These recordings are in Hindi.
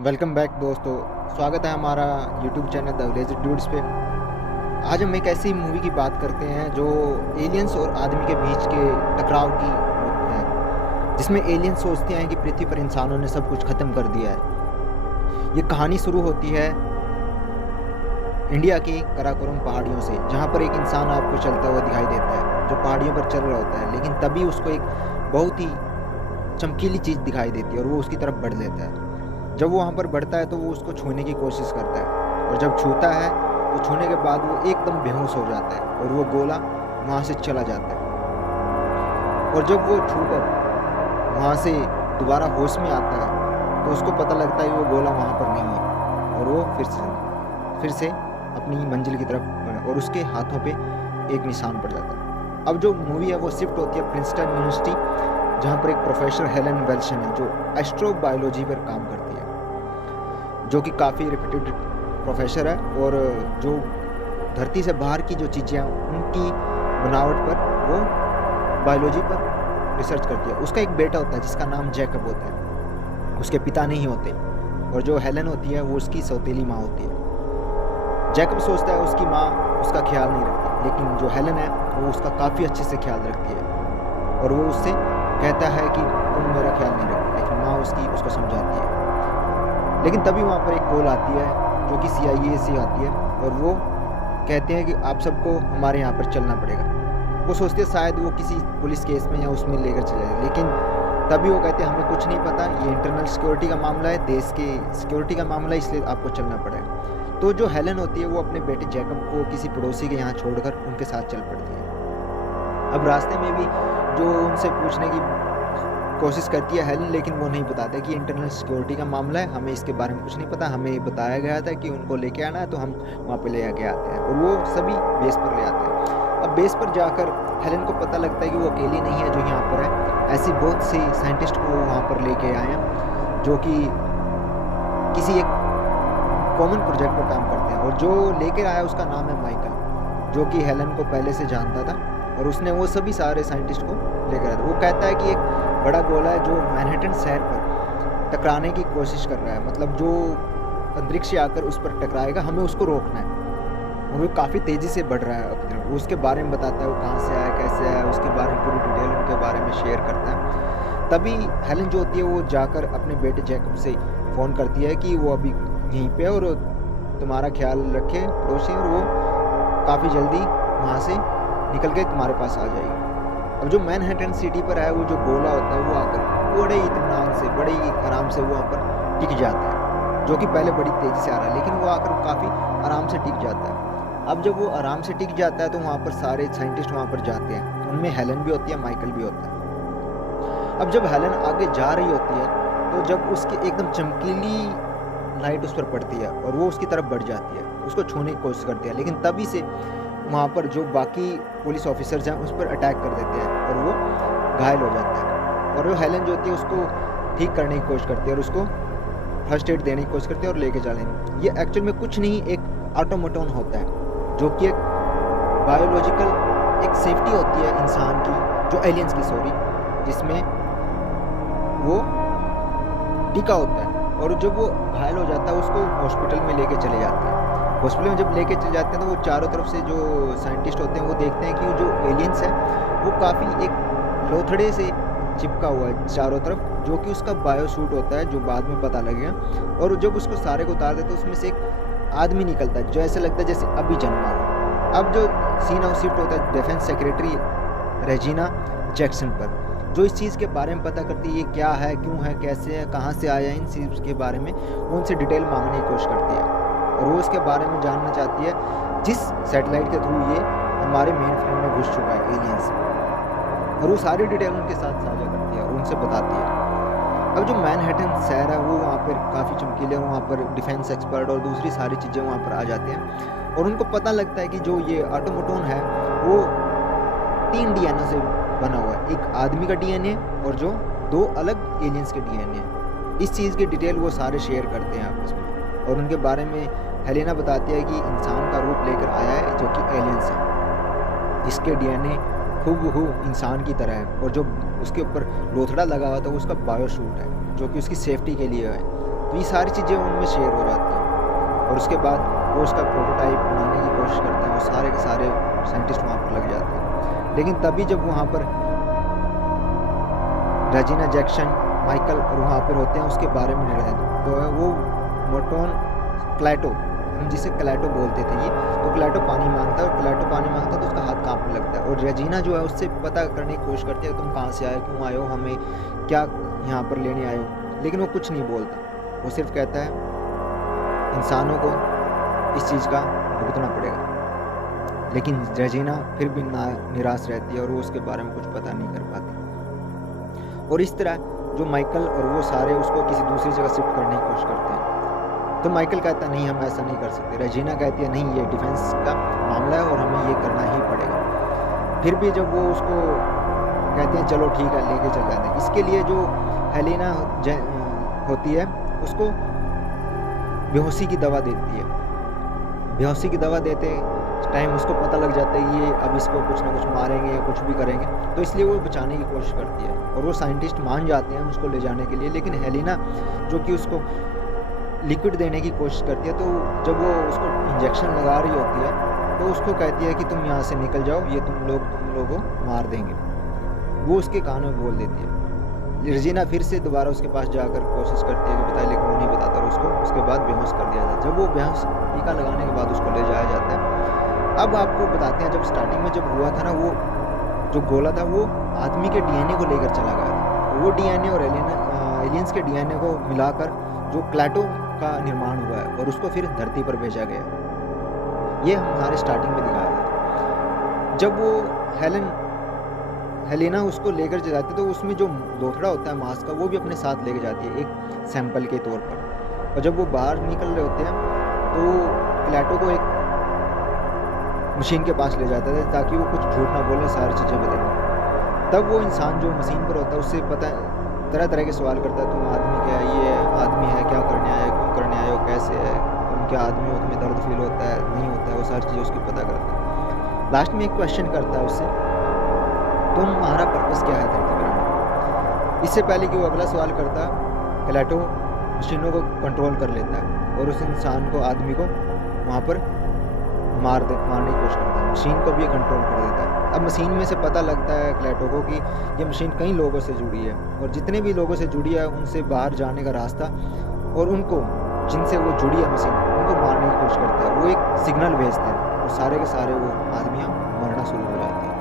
वेलकम बैक दोस्तों। स्वागत है हमारा YouTube channel the village dudes पे। आज हम एक ऐसी मूवी की बात करते हैं जो एलियंस और आदमी के बीच के टकराव की है, जिसमें एलियंस सोचते हैं कि पृथ्वी पर इंसानों ने सब कुछ ख़त्म कर दिया है। ये कहानी शुरू होती है इंडिया की कराकोरम पहाड़ियों से, जहाँ पर एक इंसान आपको चलता हुआ दिखाई देता है जो पहाड़ियों पर चल रहा होता है, लेकिन तभी उसको एक बहुत ही चमकीली चीज़ दिखाई देती है और वो उसकी तरफ बढ़ लेता है। जब वो वहाँ पर बढ़ता है तो वो उसको छूने की कोशिश करता है और जब छूता है तो छूने के बाद वो एकदम बेहोश हो जाता है और वो गोला वहाँ से चला जाता है। और जब वो छूकर वहाँ से दोबारा होश में आता है तो उसको पता लगता है कि वो गोला वहाँ पर नहीं है और वो फिर से अपनी मंजिल की तरफ और उसके हाथों पे एक निशान पड़ जाता है। अब जो मूवी है वो शिफ्ट होती है प्रिंसटन यूनिवर्सिटी, जहाँ पर एक प्रोफेसर हेलन वेल्सन है जो एस्ट्रोबायोलॉजी पर काम करती है, जो कि काफ़ी रेप्यूटेड प्रोफेसर है और जो धरती से बाहर की जो चीज़ें हैं उनकी बनावट पर वो बायोलॉजी पर रिसर्च करती है। उसका एक बेटा होता है जिसका नाम जैकब होता है, उसके पिता नहीं होते, और जो हेलन होती है वो उसकी सौतेली माँ होती है। जैकब सोचता है उसकी माँ उसका ख्याल नहीं रखती, लेकिन जो हेलन है वो उसका काफ़ी अच्छे से ख्याल रखती है और वो उससे कहता है कि तुम मेरा ख्याल नहीं रखती, लेकिन माँ उसको समझाती है। लेकिन तभी वहाँ पर एक कॉल आती है जो कि CIA से आती है और वो कहते हैं कि आप सबको हमारे यहाँ पर चलना पड़ेगा। वो सोचते हैं शायद वो किसी पुलिस केस में या उसमें लेकर चले जाए, लेकिन तभी वो कहते हैं हमें कुछ नहीं पता, ये इंटरनल सिक्योरिटी का मामला है, देश के सिक्योरिटी का मामला है, इसलिए आपको चलना पड़ेगा। तो जो हेलन होती है वो अपने बेटे जैकब को किसी पड़ोसी के यहाँ छोड़कर उनके साथ चल पड़ती है। अब रास्ते में भी जो उनसे पूछने की कोशिश करती है हेलन, लेकिन वो नहीं बताते कि इंटरनल सिक्योरिटी का मामला है, हमें इसके बारे में कुछ नहीं पता, हमें बताया गया था कि उनको लेके आना है तो हम वहाँ पे ले आके आते हैं, और वो सभी बेस पर ले आते हैं। अब बेस पर जाकर हेलन को पता लगता है कि वो अकेली नहीं है जो यहाँ पर है, ऐसी बहुत सी साइंटिस्ट को वहाँ पर लेके आए हैं जो कि किसी एक कॉमन प्रोजेक्ट पर काम करते हैं, और जो लेकर आया उसका नाम है माइकल, जो कि हेलन को पहले से जानता था और उसने वो सभी सारे साइंटिस्ट को लेकर आया था। वो कहता है कि एक बड़ा गोला है जो मैनहट्टन शहर पर टकराने की कोशिश कर रहा है, मतलब जो अंतरिक्ष से आकर उस पर टकराएगा, हमें उसको रोकना है, और वो काफ़ी तेज़ी से बढ़ रहा है अपनी तरफ। वो उसके बारे में बताता है वो कहाँ से आया, कैसे आया, उसके बारे में पूरी डिटेल उनके बारे में शेयर करता है। तभी हेलन जो होती है वो जाकर अपने बेटे जैकब से फ़ोन करती है कि वो अभी यहीं पे और तुम्हारा ख्याल रखे पड़ोसी, और वो काफ़ी जल्दी वहाँ से निकल के तुम्हारे पास आ जाएगी। अब जो मैनहट्टन सिटी पर है वो जो गोला होता है वो आकर बड़े ही इत्मीनान से, बड़े ही आराम से वो वहाँ पर टिक जाता है, जो कि पहले बड़ी तेज़ी से आ रहा है, लेकिन वो आकर काफ़ी आराम से टिक जाता है। अब जब वो आराम से टिक जाता है तो वहाँ पर सारे साइंटिस्ट वहाँ पर जाते हैं, उनमें हेलन भी होती है, माइकल भी होता है। अब जब हेलन आगे जा रही होती है तो जब उसकी एकदम चमकीली लाइट उस पर पड़ती है और वो उसकी तरफ बढ़ जाती है, उसको छूने की कोशिश करती है, लेकिन तभी से वहाँ पर जो बाकी पुलिस ऑफिसर्स हैं उस पर अटैक कर देते हैं और वो घायल हो जाता है। और वो हेलन जो होती है उसको ठीक करने की कोशिश करती है और उसको फर्स्ट एड देने की कोशिश करती है और लेके जा लेंगे। ये एक्चुअल में कुछ नहीं, एक ऑटोमेटन होता है जो कि एक बायोलॉजिकल एक सेफ्टी होती है इंसान की, जो एलियंस की जिसमें वो टिका होता है, और जब वो घायल हो जाता है उसको हॉस्पिटल में लेके चले जाते हैं। हॉस्पिटल में जब लेके चले जाते हैं तो वो चारों तरफ से जो साइंटिस्ट होते हैं वो देखते हैं कि जो एलियंस है वो काफ़ी एक लोथड़े से चिपका हुआ है चारों तरफ, जो कि उसका बायोसूट होता है, जो बाद में पता लगेगा। और जब उसको सारे को उतार देते हैं उसमें से एक आदमी निकलता है जो ऐसा लगता है जैसे अभी जन्मा हो। अब जो सीन है शिफ्ट होता है डिफेंस सेक्रेटरी रेजिना जैक्सन पर, जो इस चीज़ के बारे में पता करती है ये क्या है, क्यों है, कैसे है, कहाँ से आया है, इन चीज़ के बारे में वो उनसे डिटेल मांगने की कोशिश करती है और वो इसके बारे में जानना चाहती है जिस सैटेलाइट के थ्रू ये हमारे मेन फ्रेम में घुस चुका है एलियंस, और वो सारी डिटेल उनके साथ साझा करती है और उनसे बताती है। अब जो मैनहट्टन शहर है वो वहाँ पर काफ़ी चमकीले, वहाँ पर डिफेंस एक्सपर्ट और दूसरी सारी चीज़ें वहाँ पर आ जाती हैं और उनको पता लगता है कि जो ये ऑटोमेटन है वो 3 DNA से बना हुआ है, एक आदमी का DNA और जो 2 अलग एलियंस के DNA है। इस चीज़ की डिटेल वो सारे शेयर करते हैं आपस में, और उनके बारे में हेलेना बताती है कि इंसान का रूप लेकर आया है जो कि एलियंस है, इसके DNA हूबहू इंसान की तरह है, और जो उसके ऊपर लोथड़ा लगा हुआ था वो उसका बायोसूट है जो कि उसकी सेफ्टी के लिए है। तो ये सारी चीज़ें उनमें शेयर हो जाती हैं और उसके बाद वो उसका प्रोटोटाइप बनाने की कोशिश करते हैं। वो सारे के सारे साइंटिस्ट वहाँ पर लग जाते हैं। लेकिन तभी जब वहाँ पर रेजिना जैक्सन, माइकल और वहाँ पर होते हैं, उसके बारे में तो है वो मोटोन क्लैटो, हम जिसे क्लैटो बोलते थे ये, तो क्लैटो पानी मांगता है और क्लैटो पानी मांगता है तो उसका हाथ कांपने लगता है। और रेजिना जो है उससे पता करने की कोशिश करती है तुम कहाँ से आए, क्यों आए हो, हमें क्या यहाँ पर लेने आए हो। लेकिन वो कुछ नहीं बोलता, वो सिर्फ कहता है इंसानों को इस चीज़ का भुगतना पड़ेगा। लेकिन रेजिना फिर भी निराश रहती है और वो उसके बारे में कुछ पता नहीं कर पाती। और इस तरह जो माइकल और वो सारे उसको किसी दूसरी जगह शिफ्ट करने की कोशिश करते हैं। तो माइकल कहता है नहीं, हम ऐसा नहीं कर सकते। रेजिना कहती है नहीं, ये डिफेंस का मामला है और हमें ये करना ही पड़ेगा। फिर भी जब वो उसको कहते हैं चलो ठीक है, लेके चल जाते हैं। इसके लिए जो हेलेना होती है उसको बेहोशी की दवा देती है। बेहोशी की दवा देते टाइम उसको पता लग जाता है ये अब इसको कुछ ना कुछ मारेंगे या कुछ भी करेंगे, तो इसलिए वो बचाने की कोशिश करती है और वो साइंटिस्ट मान जाते हैं उसको ले जाने के लिए। लेकिन हेलेना जो कि उसको लिक्विड देने की कोशिश करती है, तो जब वो उसको इंजेक्शन लगा रही होती है तो उसको कहती है कि तुम यहाँ से निकल जाओ, ये तुम लोगों को मार देंगे। वो उसके कान में बोल देती है। रेजिना फिर से दोबारा उसके पास जाकर कोशिश करती है कि बताए, लेकिन वो नहीं बताता और उसको उसके बाद बेहोश कर दिया जाता है। जब वो बेहोश टीका लगाने के बाद उसको ले जाया जाता है। अब आपको बताते हैं जब स्टार्टिंग में जब हुआ था ना, वो जो गोला था वो आदमी के डीएनए को लेकर चला गया था। वो डीएनए और एलियंस के डीएनए को मिलाकर जो क्लैटो का निर्माण हुआ है और उसको फिर धरती पर भेजा गया। ये हमारे स्टार्टिंग में दिखाया था। जब वो हेलेना उसको लेकर जाती है तो उसमें जो दोथड़ा होता है मांस का वो भी अपने साथ लेके जाती है एक सैंपल के तौर पर। और जब वो बाहर निकल रहे होते हैं तो क्लैटो को एक मशीन के पास ले जाता है ताकि वो कुछ झूठ ना बोले, सारी चीज़ें बताए। तब वो इंसान जो मशीन पर होता है उससे तरह तरह के सवाल करता है, तुम आदमी क्या है, ये आदमी है, क्या करने आए, क्यों करने आए हो, कैसे है, तुम क्या आदमी हो, तुम्हें दर्द फील होता है, नहीं होता है, वो सारी चीज़ें उसकी पता करता है। लास्ट में एक क्वेश्चन करता है उससे, तुम्हारा पर्पस क्या है धरती पर आने। इससे पहले कि वो अगला सवाल करता, क्लैटो मशीनों को कंट्रोल कर लेता है और उस इंसान को, आदमी को वहाँ पर मारने की कोशिश करता है। मशीन को भी कंट्रोल कर देता है। अब मशीन में से पता लगता है क्लैटो को कि ये मशीन कई लोगों से जुड़ी है और जितने भी लोगों से जुड़ी है उनसे बाहर जाने का रास्ता और उनको जिनसे वो जुड़ी है मशीन, उनको मारने की कोशिश करता है। वो एक सिग्नल भेजता है और सारे के सारे वो आदमियाँ मरना शुरू हो जाते हैं।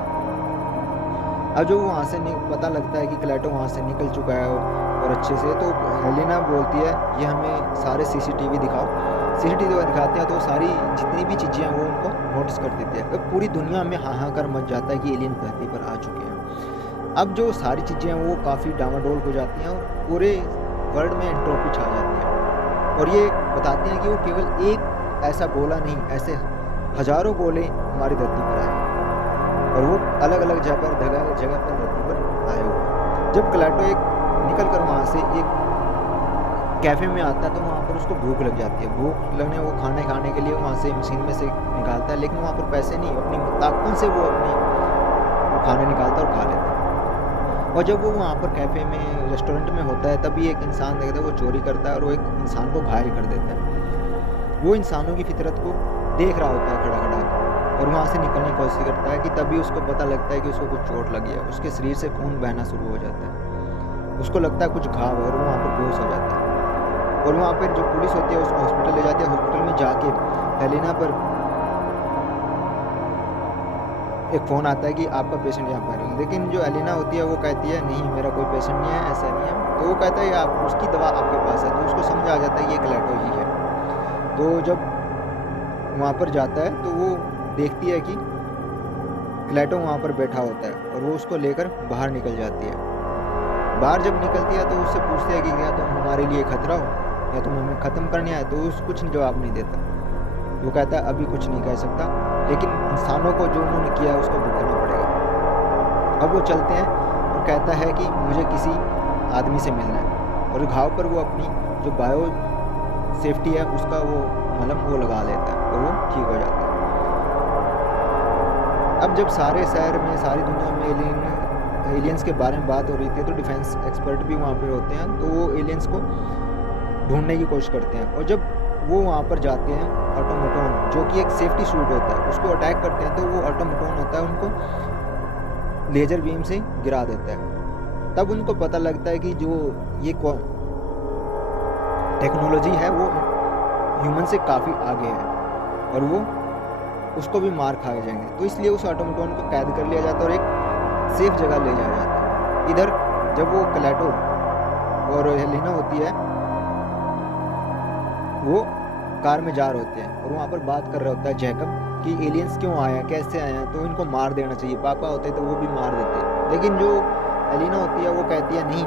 अब जो वहाँ से पता लगता है कि क्लैटो वहाँ से निकल चुका है और अच्छे से, तो हेलेना बोलती है ये हमें सारे सीसीटीवी दिखाओ। सीसीटीवी दिखाते हैं तो सारी जितनी भी चीज़ें हैं वो उनको नोटिस कर देते हैं। अब पूरी दुनिया में हाहाकार मच जाता है कि एलियन धरती पर आ चुके हैं। अब जो सारी चीज़ें हैं वो काफ़ी डामाडोल हो जाती हैं और पूरे वर्ल्ड में एंट्रोपी छा जाती है। और ये बताते हैं कि वो केवल एक ऐसा गोला नहीं, ऐसे हज़ारों गोले हमारी धरती पर आए और वो अलग अलग जगह पर धरती पर आए हुए। जब क्लैटो निकल कर वहाँ से एक कैफ़े में आता है तो वहाँ पर उसको भूख लग जाती है। भूख लगने वो खाने के लिए वहाँ से मशीन में से निकालता है, लेकिन वहाँ पर पैसे नहीं, अपनी ताकतों से वो खाना निकालता और खा लेता है। और जब वो वहाँ पर कैफ़े में, रेस्टोरेंट में होता है, तभी एक इंसान देखता है, वो चोरी करता है और वो एक इंसान को घायल कर देता है। वो इंसानों की फितरत को देख रहा होता है खड़ा खड़ा और वहाँ से निकलने की कोशिश करता है कि तभी उसको पता लगता है कि उसको कुछ चोट लगी है। उसके शरीर से खून बहना शुरू हो जाता है। उसको लगता है कुछ घाव है और वो वहाँ पर बेहोश हो जाता है। और वहाँ पर जो पुलिस होती है उसको हॉस्पिटल ले जाती है। हॉस्पिटल में जाके हेलेना पर एक फ़ोन आता है कि आपका पेशेंट यहाँ पर है। लेकिन जो हेलेना होती है वो कहती है नहीं, मेरा कोई पेशेंट नहीं है, ऐसा नहीं है। तो वो कहता है आप उसकी दवा आपके पास है, तो उसको समझ आ जाता है ये क्लैटो ही है। तो जब वहाँ पर जाता है तो वो देखती है कि क्लैटो वहाँ पर बैठा होता है और वो उसको लेकर बाहर निकल जाती है। बाहर जब निकलती है तो उससे पूछते हैं कि क्या तुम हमारे लिए खतरा हो या तुम हमें ख़त्म करने आए, तो उस कुछ जवाब नहीं देता। वो कहता है अभी कुछ नहीं कह सकता, लेकिन इंसानों को जो उन्होंने किया है उसको भुगतना पड़ेगा। अब वो चलते हैं और कहता है कि मुझे किसी आदमी से मिलना है और घाव पर वो अपनी जो बायो सेफ्टी है उसका वो मलहम वो लगा लेता है और वो ठीक हो जाता है। अब जब सारे शहर में, सारी दुनिया में एलियंस के बारे में बात हो रही थी तो डिफेंस एक्सपर्ट भी वहाँ पे होते हैं, तो वो एलियंस को ढूंढने की कोशिश करते हैं। और जब वो वहाँ पर जाते हैं, ऑटोमेटॉन जो कि एक सेफ्टी सूट होता है उसको अटैक करते हैं, तो वो ऑटोमेटॉन होता है उनको लेज़र बीम से गिरा देता है। तब उनको पता लगता है कि जो ये टेक्नोलॉजी है वो ह्यूमन से काफ़ी आगे है और वो उसको भी मार खा जाएंगे। तो इसलिए उस ऑटोमेटॉन को कैद कर लिया जाता है और एक सेफ जगह ले जाया जाता है। इधर जब वो क्लेटो और हेलेना होती है वो कार में जा रहे होते हैं और वहाँ पर बात कर रहा होता है जैकब कि एलियंस क्यों आए हैं, कैसे आए हैं, तो इनको मार देना चाहिए। पापा होते तो वो भी मार देते, लेकिन जो हेलेना होती है वो कहती है नहीं,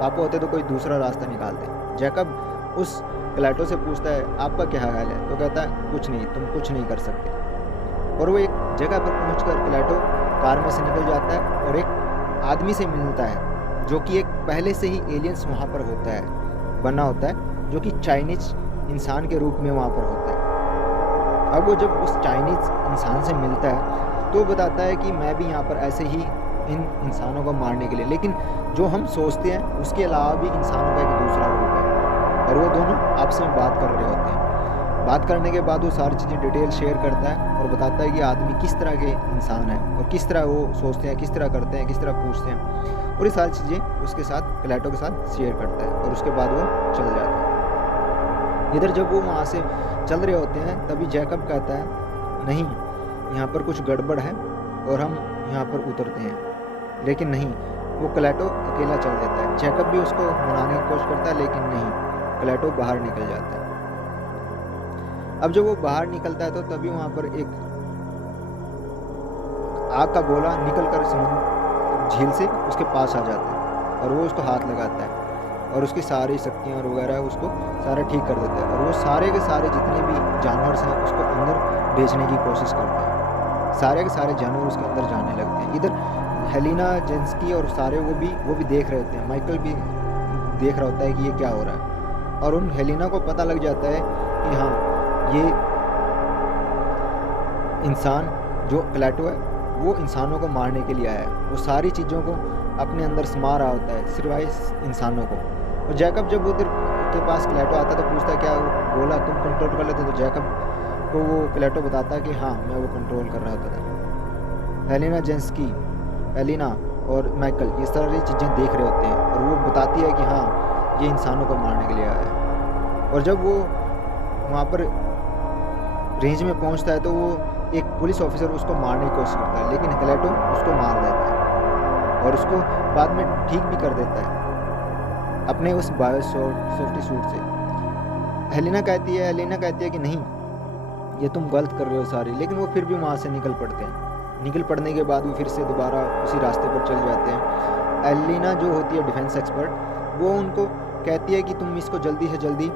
पापा होते तो कोई दूसरा रास्ता निकालते। जैकब उस क्लेटो से पूछता है आपका क्या हाल है, तो कहता है कुछ नहीं, तुम कुछ नहीं कर सकते। और वो एक जगह पर पहुंचकर क्लेटो कार में से निकल जाता है और एक आदमी से मिलता है जो कि एक पहले से ही एलियंस वहाँ पर होता है, बना होता है, जो कि चाइनीज इंसान के रूप में वहाँ पर होता है। अब वो जब उस चाइनीज इंसान से मिलता है तो बताता है कि मैं भी यहाँ पर ऐसे ही इन इंसानों को मारने के लिए, लेकिन जो हम सोचते हैं उसके अलावा भी इंसानों का एक दूसरा रूप है। और वो दोनों आपस में बात कर रहे होते हैं। बात करने के बाद वो सारी चीज़ें डिटेल शेयर करता है और बताता है कि आदमी किस तरह के इंसान है और किस तरह वो सोचते हैं, किस तरह करते हैं, किस तरह पूछते हैं, और ये सारी चीज़ें उसके साथ क्लेटो के साथ शेयर करता है और उसके बाद वो चल जाता है। इधर जब वो वहाँ से चल रहे होते हैं तभी जैकब कहता है नहीं, यहाँ पर कुछ गड़बड़ है और हम यहाँ पर उतरते हैं, लेकिन नहीं, वो क्लेटो अकेला चल देता है। जैकब भी उसको मनाने की कोशिश करता है लेकिन नहीं, क्लेटो बाहर निकल जाता है। अब जब वो बाहर निकलता है तो तभी वहाँ पर एक आग का गोला निकलकर समुद्र झील से उसके पास आ जाता है और वो उसको हाथ लगाता है और उसकी सारी शक्तियाँ और वगैरह उसको सारा ठीक कर देता है। और वो सारे के सारे जितने भी जानवर हैं उसको अंदर भेजने की कोशिश करते हैं। सारे के सारे जानवर उसके अंदर जाने लगते हैं। इधर हेलेना जेंस्की और सारे वो भी देख रहे होते हैं। माइकल भी देख रहा होता है कि ये क्या हो रहा है, और उन हेलेना को पता लग जाता है कि हाँ, ये इंसान जो क्लेटो है वो इंसानों को मारने के लिए आया है। वो सारी चीज़ों को अपने अंदर समा रहा होता है सिवाय इंसानों को। और जैकब जब उधर के पास क्लेटो आता है तो पूछता है क्या बोला तुम कंट्रोल कर लेते, तो जैकब को वो क्लेटो बताता है कि हाँ, मैं वो कंट्रोल कर रहा होता था। हेलेना जेंस्की, हेलेना और माइकल ये सारी चीज़ें देख रहे होते हैं और वो बताती है कि हाँ, ये इंसानों को मारने के लिए आया है। और जब वो वहाँ पर रेंज में पहुँचता है तो वो एक पुलिस ऑफिसर उसको मारने की कोशिश करता है, लेकिन क्लेटो उसको मार देता है और उसको बाद में ठीक भी कर देता है अपने उस सेफ्टी सूट से। हेलेना कहती है कि नहीं, ये तुम गलत कर रहे हो सारी, लेकिन वो फिर भी वहाँ से निकल पड़ते हैं। निकल पड़ने के बाद वो फिर से दोबारा उसी रास्ते पर चल जाते हैं। हेलेना जो होती है डिफेंस एक्सपर्ट, वो उनको कहती है कि तुम इसको जल्दी से जल्दी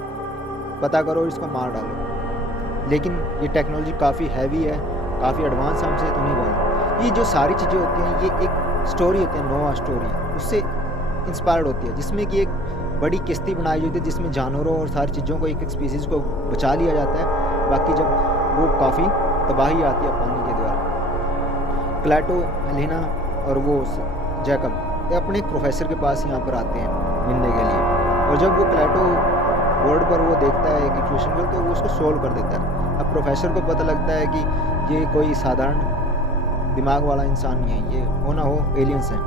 पता करो और इसको मार डालो, लेकिन ये टेक्नोलॉजी काफ़ी हैवी है, काफ़ी एडवांस, हमसे तो नहीं बना। ये जो सारी चीज़ें होती हैं ये एक स्टोरी होती है, नोवा स्टोरी, उससे इंस्पायर्ड होती है, जिसमें कि एक बड़ी किश्ती बनाई जाती है जिसमें जानवरों और सारी चीज़ों को एक स्पीसीज़ को बचा लिया जाता है। बाकी जब वो काफ़ी तबाही आती है पानी के द्वारा, क्लेटो, हेलेना और वो जैकब अपने एक प्रोफेसर के पास यहाँ पर आते हैं मिलने के लिए। और जब वो क्लेटो बोर्ड पर वो देखता है एक इक्वेशन को तो वो उसको सोल्व कर देता है। अब प्रोफेसर को पता लगता है कि ये कोई साधारण दिमाग वाला इंसान नहीं है, ये हो ना हो एलियंस है।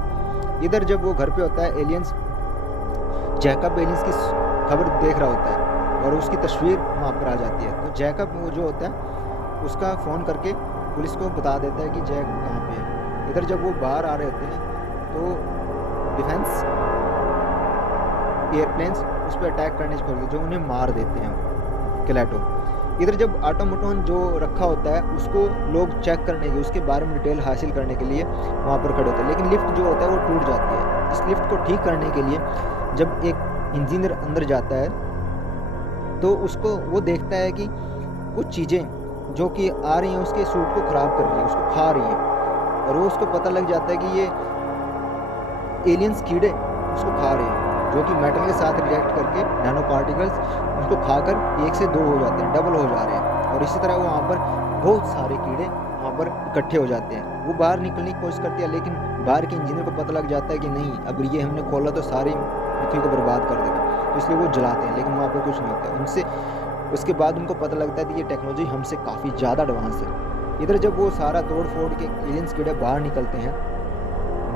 इधर जब वो घर पे होता है, एलियंस जैकब एलियंस की खबर देख रहा होता है और उसकी तस्वीर वहाँ पर आ जाती है। तो जैकब वो जो होता है उसका फ़ोन करके पुलिस को बता देता है कि जैक कहाँ पे है। इधर जब वो बाहर आ रहे होते हैं तो डिफेंस एयरप्लेन्स उस पर अटैक करने से पहले जो उन्हें मार देते हैं क्लेटो। इधर जब ऑटोमेटॉन जो रखा होता है उसको लोग चेक करने के, उसके बारे में डिटेल हासिल करने के लिए वहाँ पर खड़े होते हैं, लेकिन लिफ्ट जो होता है वो टूट जाती है। इस लिफ्ट को ठीक करने के लिए जब एक इंजीनियर अंदर जाता है तो उसको वो देखता है कि कुछ चीज़ें जो कि आ रही हैं उसके सूट को ख़राब कर रही हैं, उसको खा रही हैं, और वो उसको पता लग जाता है कि ये एलियंस कीड़े उसको खा रहे हैं, जो कि मेटल के साथ रिएक्ट करके नैनो पार्टिकल्स उसको खाकर 1 से 2 हो जाते हैं, डबल हो जा रहे हैं। और इसी तरह वहाँ पर बहुत सारे कीड़े वहाँ पर इकट्ठे हो जाते हैं। वो बाहर निकलने की कोशिश करती है, लेकिन बाहर के इंजीनियर को पता लग जाता है कि नहीं, अब ये हमने खोला तो सारे पृथ्वी को बर्बाद कर देगा, तो इसलिए वो जलाते हैं, लेकिन वहाँ पे कुछ नहीं होता है उनसे। उसके बाद उनको पता लगता है कि ये टेक्नोलॉजी हमसे काफ़ी ज़्यादा एडवांस है। इधर जब वो सारा तोड़ फोड़ के एलियंस कीड़े बाहर निकलते हैं,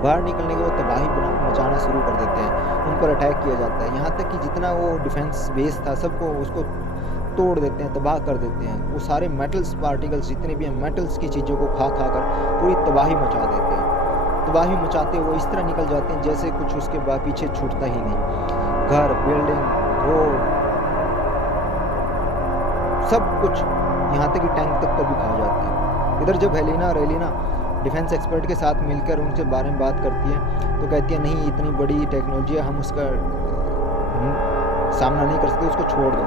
बाहर निकलने के वो तबाही मचाना शुरू कर देते हैं, उन पर अटैक किया जाता है, यहाँ तक कि जितना वो डिफेंस बेस था सबको उसको तोड़ देते हैं, तबाह कर देते हैं। वो सारे मेटल्स पार्टिकल्स जितने भी हैं मेटल्स की चीज़ों को खा खा कर पूरी तबाही मचा देते हैं। तबाही मचाते वो इस तरह निकल जाते हैं जैसे कुछ उसके बाद पीछे छूटता ही नहीं। घर, बिल्डिंग, रोड, सब कुछ, यहाँ तक कि टैंक तक को भी खा जाते हैं। इधर जब हेलेना और एलिना डिफेंस एक्सपर्ट के साथ मिलकर उनके बारे में बात करती है तो कहती है नहीं, इतनी बड़ी टेक्नोलॉजी है, हम उसका सामना नहीं कर सकते, उसको छोड़ दो।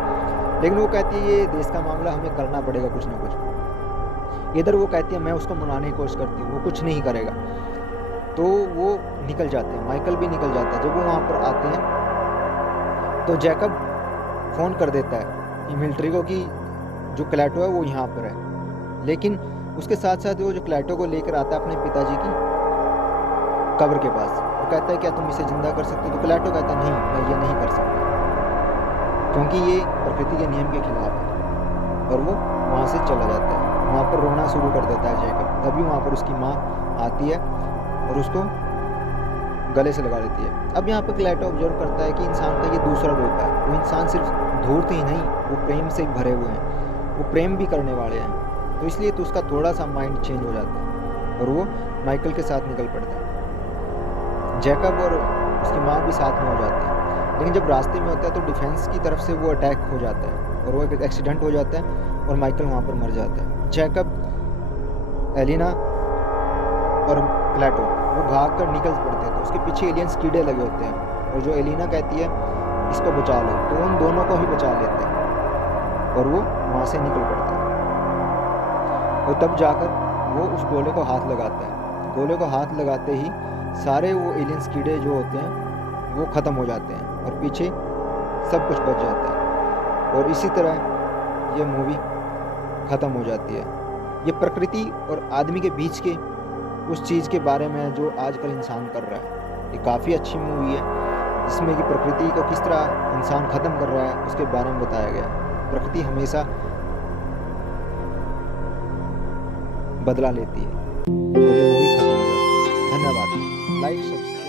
लेकिन वो कहती है ये देश का मामला, हमें करना पड़ेगा कुछ ना कुछ। इधर वो कहती है मैं उसको मनाने की कोशिश करती हूँ, वो कुछ नहीं करेगा। तो वो निकल जाते हैं, माइकल भी निकल जाता है। जब वो वहाँ पर आते हैं तो जैकब फ़ोन कर देता है मिलिट्री को कि जो क्लैटो है वो यहाँ पर है। लेकिन उसके साथ साथ वो जो क्लैटो को लेकर आता है अपने पिताजी की कब्र के पास, वो कहता है क्या तुम इसे ज़िंदा कर सकते हो? तो क्लैटो कहता है नहीं, मैं ये नहीं कर सकता, क्योंकि ये प्रकृति के नियम के खिलाफ है। और वो वहाँ से चला जाता है। वहाँ पर रोना शुरू कर देता है जैकब। तभी वहाँ पर उसकी माँ आती है और उसको गले से लगा लेती है। अब यहाँ पर क्लैटो ऑब्जर्व करता है कि इंसान का ये दूसरा रूप है। वो इंसान सिर्फ धूर्त ही नहीं, वो प्रेम से भरे हुए हैं, वो प्रेम भी करने वाले हैं। तो इसलिए तो उसका थोड़ा सा माइंड चेंज हो जाता है और वो माइकल के साथ निकल पड़ता है। जैकब और उसकी माँ भी साथ में हो जाते हैं। लेकिन जब रास्ते में होता है तो डिफेंस की तरफ से वो अटैक हो जाता है और वो एक एक्सीडेंट हो जाता है और माइकल वहाँ पर मर जाता है। जैकब, एलिना और क्लैटो वो भाग कर निकल पड़ते हैं, तो उसके पीछे एलियंस कीड़े लगे होते हैं और जो एलिना कहती है इसको बचा लो, तो उन दोनों को ही बचा लेते हैं और वो वहाँ से निकल पड़ता है। और तब जाकर वो उस गोले को हाथ लगाता है। गोले को हाथ लगाते ही सारे वो एलियंस कीड़े जो होते हैं वो ख़त्म हो जाते हैं और पीछे सब कुछ बच जाता है। और इसी तरह ये मूवी ख़त्म हो जाती है। ये प्रकृति और आदमी के बीच के उस चीज़ के बारे में जो आजकल इंसान कर रहा है। ये काफ़ी अच्छी मूवी है जिसमें कि प्रकृति को किस तरह इंसान ख़त्म कर रहा है उसके बारे में बताया गया है। प्रकृति हमेशा बदला लेती है और ये मूवी खत्म हो जाती है। धन्यवाद। Like, subscribe.